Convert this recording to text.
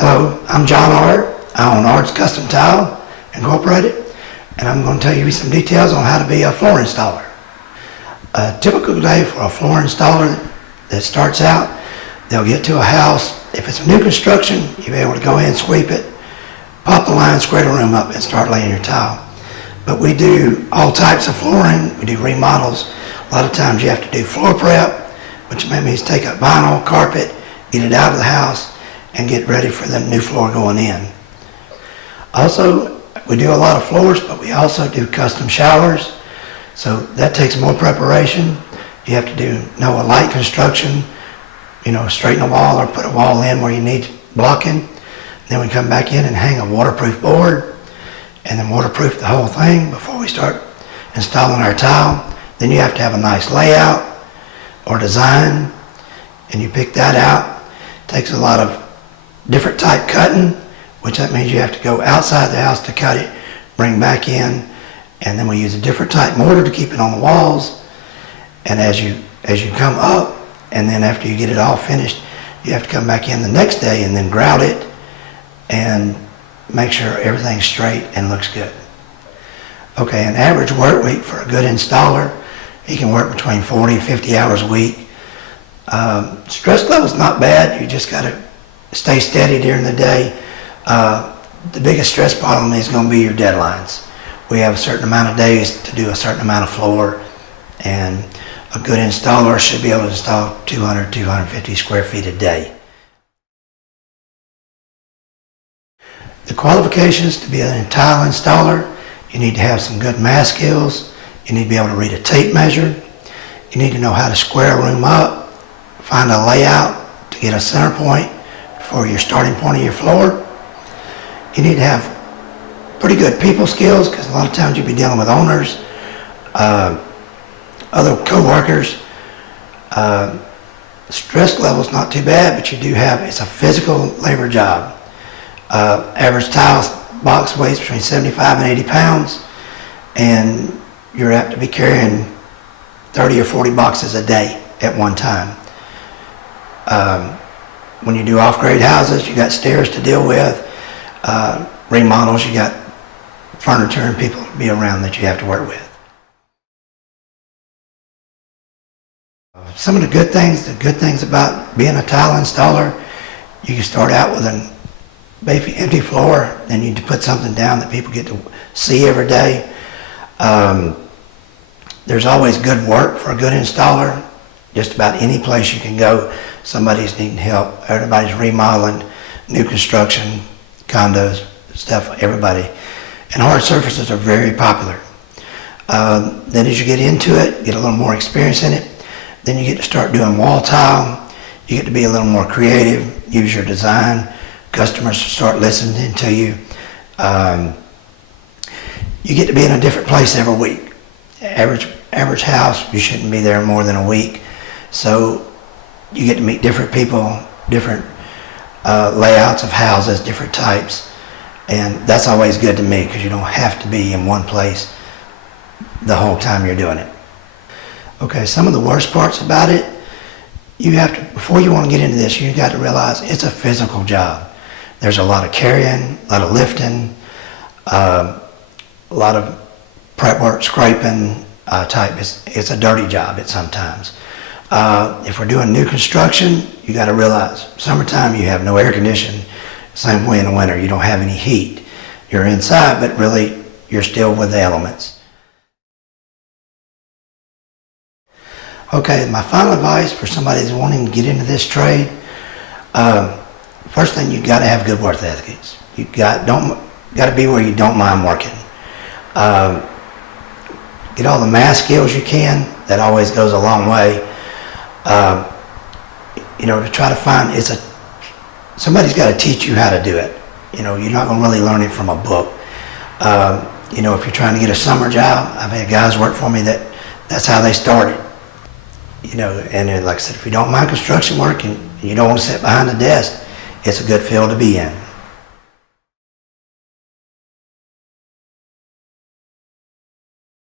Hello, I'm John Art. I own Art's Custom Tile Incorporated, and I'm going to tell you some details on how to be a floor installer. A typical day for a floor installer that starts out, they'll get to a house. If it's a new construction, you'll be able to go in, sweep it, pop the line, square the room up, and start laying your tile. But we do all types of flooring. We do remodels. A lot of times you have to do floor prep, which means take up vinyl, carpet, get it out of the house, and get ready for the new floor going in. Also, we do a lot of floors, but we also do custom showers. So that takes more preparation. You have to know a light construction, straighten a wall or put a wall in where you need blocking. Then we come back in and hang a waterproof board and then waterproof the whole thing before we start installing our tile. Then you have to have a nice layout or design, and you pick that out. It takes a lot of different type cutting, which that means you have to go outside the house to cut it, bring back in, and then we use a different type mortar to keep it on the walls. And as you come up, and then after you get it all finished, you have to come back in the next day and then grout it and make sure everything's straight and looks good. Okay, an average work week for a good installer, he can work between 40 and 50 hours a week. Stress level's not bad. You just got to stay steady during the day. The biggest stress problem is going to be your deadlines. We have a certain amount of days to do a certain amount of floor, and a good installer should be able to install 200, 250 square feet a day. The qualifications to be a tile installer: you need to have some good math skills. You need to be able to read a tape measure. You need to know how to square a room up, find a layout to get a center point for your starting point of your floor. You need to have pretty good people skills, because a lot of times you'll be dealing with owners, other co-workers. Stress level's not too bad, but it's a physical labor job. Average tile box weighs between 75 and 80 pounds, and you're apt to be carrying 30 or 40 boxes a day at one time. When you do off-grade houses, you got stairs to deal with. Remodels, you got furniture and people to be around that you have to work with. Some of the good things about being a tile installer: you can start out with an empty floor, then you need to put something down that people get to see every day. There's always good work for a good installer. Just about any place you can go, somebody's needing help. Everybody's remodeling, new construction, condos, stuff, everybody. And hard surfaces are very popular. Then as you get into it, get a little more experience in it, then you get to start doing wall tile. You get to be a little more creative, use your design. Customers start listening to you. You get to be in a different place every week. Average house, you shouldn't be there more than a week. So you get to meet different people, different layouts of houses, different types. And that's always good to me, because you don't have to be in one place the whole time you're doing it. Okay, some of the worst parts about it, before you want to get into this, you've got to realize it's a physical job. There's a lot of carrying, a lot of lifting, a lot of prep work, scraping type. It's a dirty job at sometimes. If we're doing new construction, you got to realize summertime you have no air conditioning. Same way in the winter, you don't have any heat. You're inside, but really you're still with the elements. Okay, my final advice for somebody that's wanting to get into this trade: first thing, you got to have good work ethics. You got to be where you don't mind working. Get all the math skills you can. That always goes a long way. To try to find somebody's got to teach you how to do it. You're not going to really learn it from a book. If you're trying to get a summer job, I've had guys work for me that's how they started. And then, like I said, if you don't mind construction work and you don't want to sit behind a desk, it's a good field to be in.